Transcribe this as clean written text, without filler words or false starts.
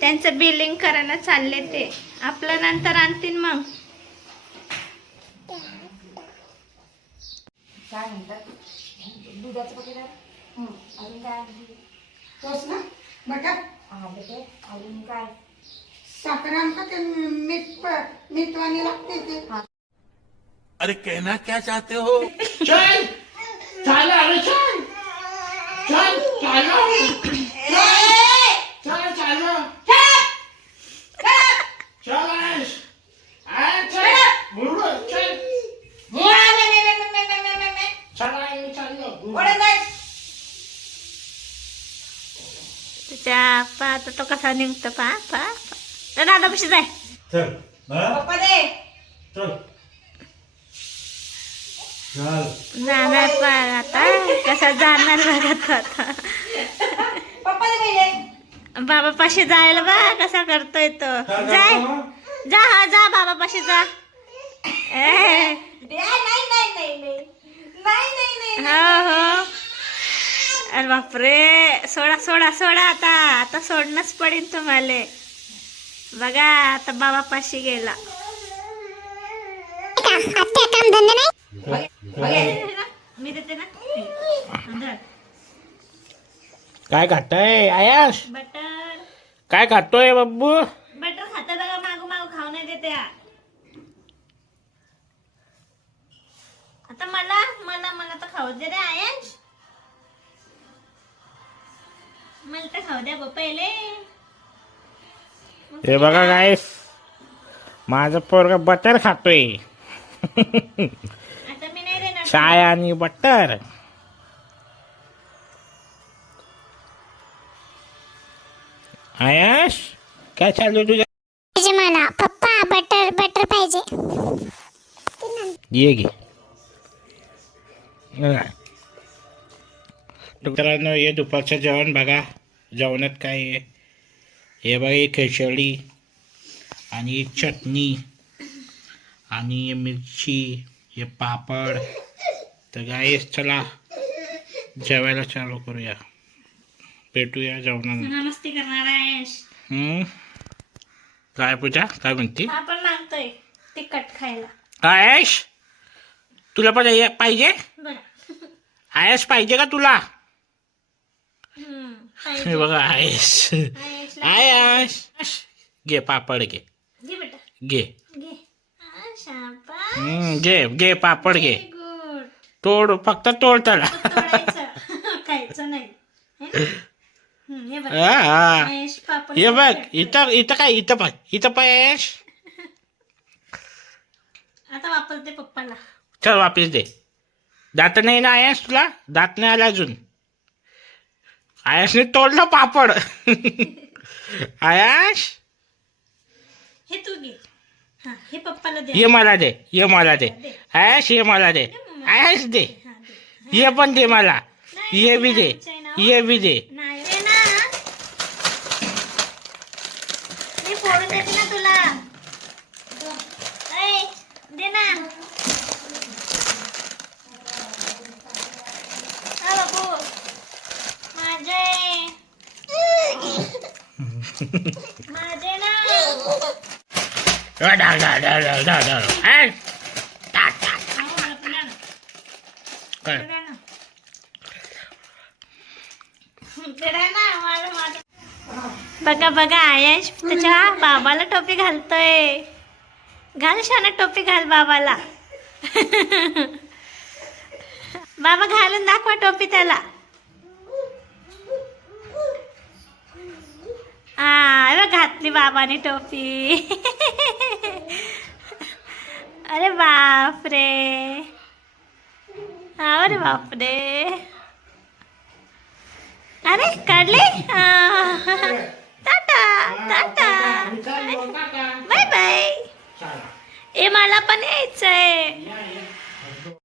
त्यांचं बिलिंग करायला चालले ते, आपलं नंतर आणतील मग. काय म्हणतात दुधाचं पॅकेट आहे. अजून काय तोच ना बटर. हा बेटे अजून काय साखर आमका ते मीठवाणी लागते ते. अरे कहना क्या चाहते हो? चल चल अरे चल चल चलो चल चलो चल आयश चल मुर्गो चल चल आयश चलो तुझ्या आता तो कसा निघतो पा पा दादा कशी जाय. चल पप्पा दे. चल चल जाणार पा आता कसा जाणार बघा तो आता. पप्पा दे पहिले. बाबा पाशी जायला बा कसा करतोय तो. जाय जा, हा जा बाबा पाशी जा. नाही नाही नाही नाही नाही नाही नाही. हो हो. अरे बापरे, सोडा सोडा सोडा आता आता सोडणंच पडेल तुम्हाला. बघा आता बाबा पाशी गेला. मी देते ना. काय खाताय आयश? बटर काय खातोय बाबू? बटर खाता बघा, मागू मागू खाऊ नाही देते. आता मला मला मला तर खाऊ दे रे आयश. मला तर खाऊ द्या गो पहिले. हे बघा गाईस, माझं पोरगा बटर खातोय. आता मी नाही देणार. चाय आणि बटर. आयश काय चालू तुझ्या? पाहिजे मला पप्पा, बटर बटर पाहिजे. ये घे. मित्रांनो, हे दुपारचं जेवण बघा. जेवणात काय आहे? हे बघा, ही खिचडी आणि चटणी आणि मिरची, हे पापड. तर गाईस चला जेवायला चालू करूया. भेटूया जेवणाला. मस्ती करणार आयश. काय पूजा काय म्हणते? आपण मागतोय तिखट खायला. आयश तुला पण हे पाहिजे? बरं. आयश पाहिजे का तुला? पाहिजे. हे बघा आयश. आयशला आयश घे पापड घे. घे बेटा घे. घे. शाबास. घे घे पापड घे. गुड. तोड, फक्त तोड त्याला. तोडायचं खायचं नाही. हे बघ हा. आयश पापड. हे बघ इथं इथं काय इथं पण इथं पण आयश. आता वापरते पप्पाला. चल वापस दे. दात नाही ना आयश तुला? दात नाही आला अजून. आयशने तोडलं पापड. आयश हे तू घे. हा हे पप्पाला दे. ये मला दे, ये मला दे. आयश ये मला दे. आयश दे. हा, दे. ये पण दे मला. ये भी दे, ये भी दे. नाही दे ना. मी फोडून देते ना तुला. ऐ, दे ना. हा बाबू माझे माझे ना. डाळ डाळ डाळ डाळ डाळ डाळ. आयश टाक टाक. मला पण द्या ना. काय? ते द्या ना. ते द्या ना, माझं. बघा बघा आयश त्याच्या बाबाला टोपी घालतोय. घाल शाना टोपी घाल बाबाला. बाबा घालून दाखवा टोपी त्याला. घातली बाबाने टोपी. अरे बापरे. अरे बापरे. अरे काढले. टाटा टाटा बाय बाय. ए मला पण यायचंय.